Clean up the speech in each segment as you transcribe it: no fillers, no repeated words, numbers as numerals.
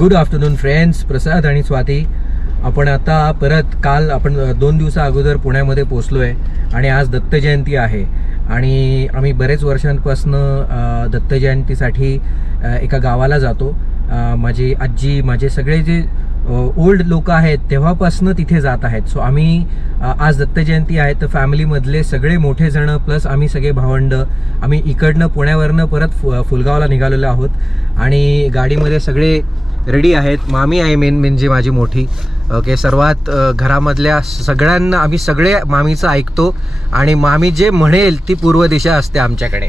Good afternoon friends. प्रसाद आणि स्वाती, आपण आता परत काल आपण 2 दिवसा अगोदर पुण्यामध्ये पोहोचलो आहे आणि आज दत्त जयंती आहे आणि आम्ही बरेच वर्षांपासून दत्त जयंतीसाठी एका गावाला जातो. माझी आजी, माझे सगळे जे ओल्ड लोक आहेत तेव्हापासून तिथे जात आहेत. सो आम्ही आज दत्त जयंती आहे तर फॅमिलीमधले सगळे मोठे जण प्लस आम्ही सगळे भावंड आम्ही इकडनं पुण्यावरनं परत फुलगावला निघालेलो आहोत आणि गाडीमध्ये सगळे रेडी आहेत. मामी आहे मेन म्हणजे माझी मोठी. ओके, सर्वात घरामधल्या सगळ्यांना आम्ही सगळे मामीचं ऐकतो आणि मामी जे म्हणेल ती पूर्व दिशा असते आमच्याकडे.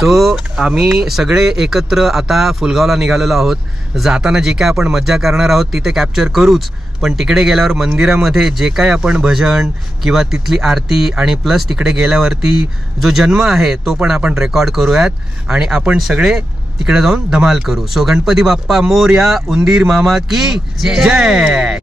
सो आम्ही सगळे एकत्र आता फुलगावला निघालेलो आहोत. जाताना जे काय आपण मज्जा करणार आहोत तिथे कॅप्चर करूच, पण तिकडे गेल्यावर मंदिरामध्ये जे काय आपण भजन किंवा तिथली आरती आणि प्लस तिकडे गेल्यावरती जो जन्म आहे तो पण आपण रेकॉर्ड करूयात आणि आपण सगळे तिकडे जाऊन धमाल करू. सो गणपती बाप्पा मोरया, उंदीर मामा की जय.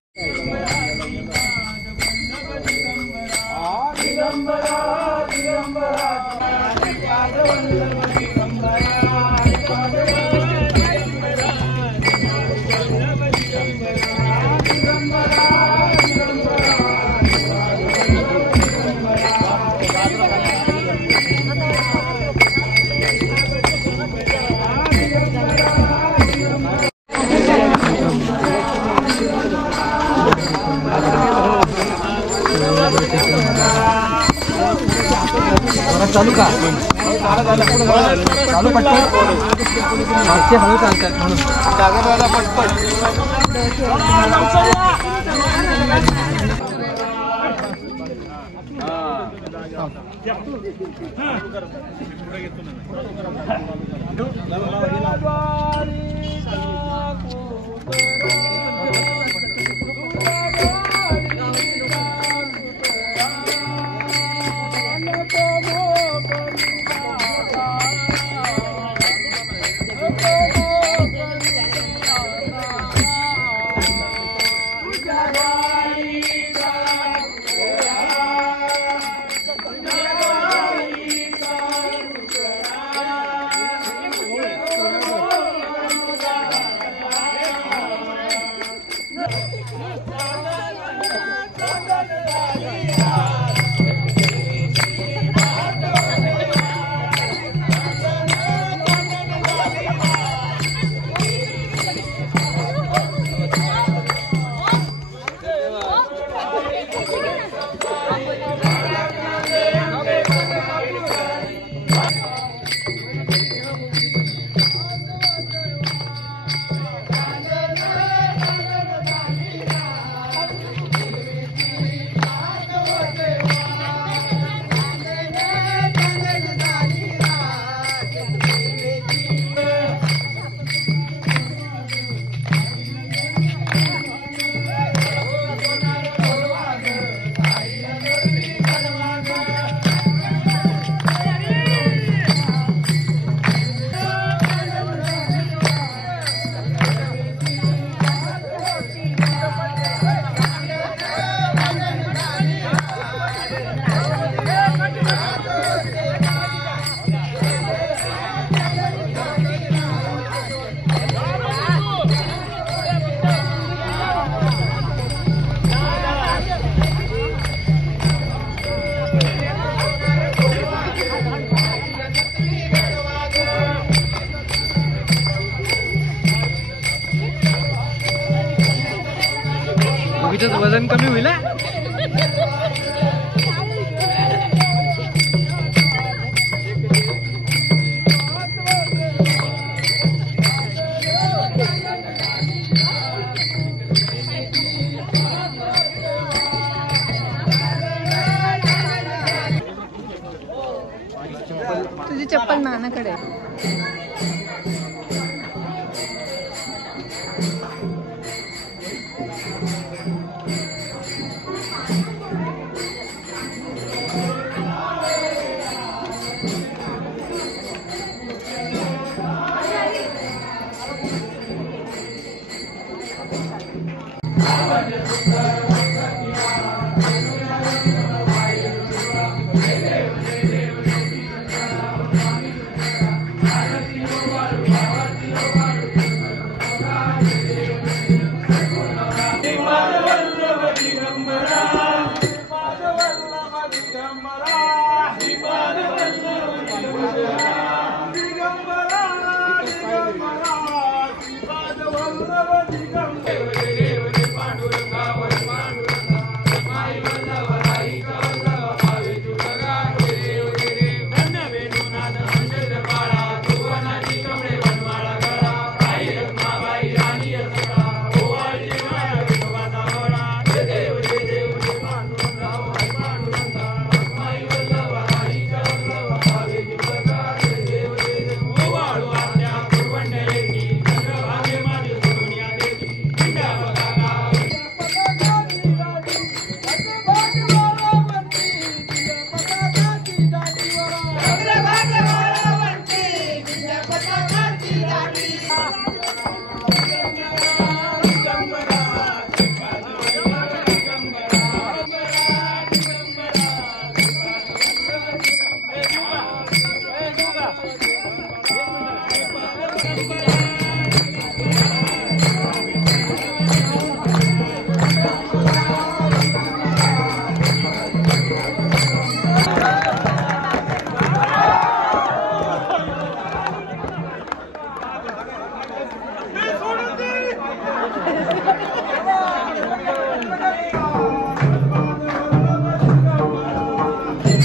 चालू का चालू पटपट मागचे हळू चालतात म्हणून वजन कमी होईल. तुझी चप्पल नानाकडे.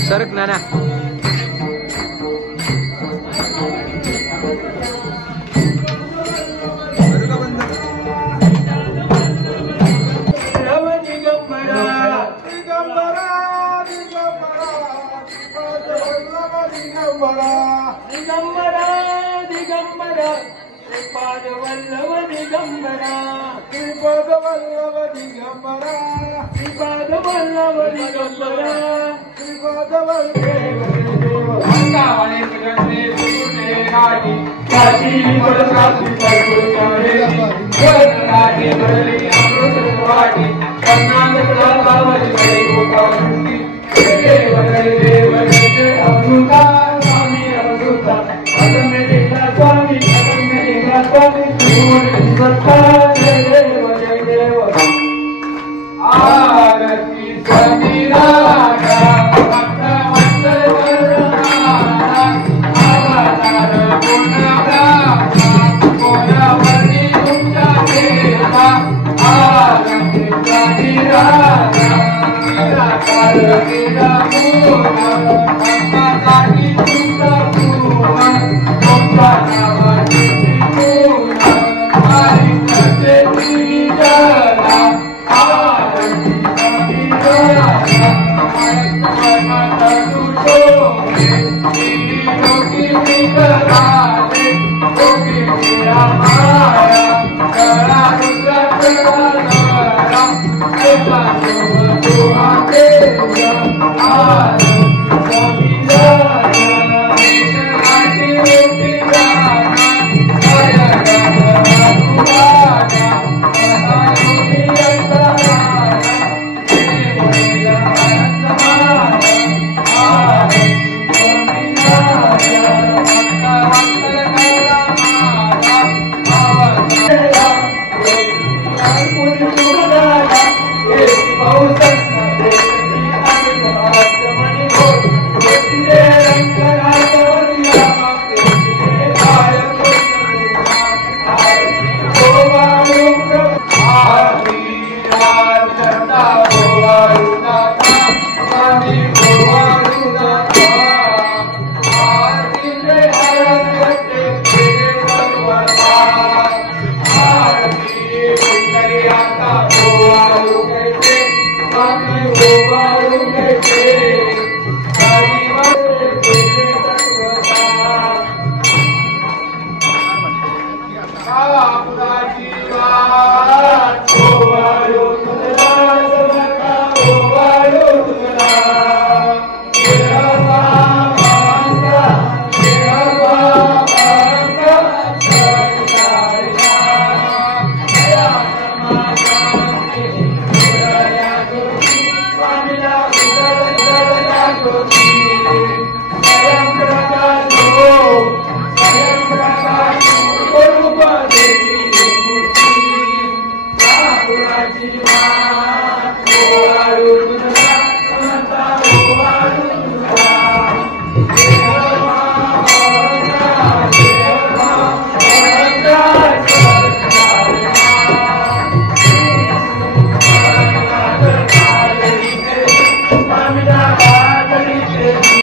सरक नाना Thank you.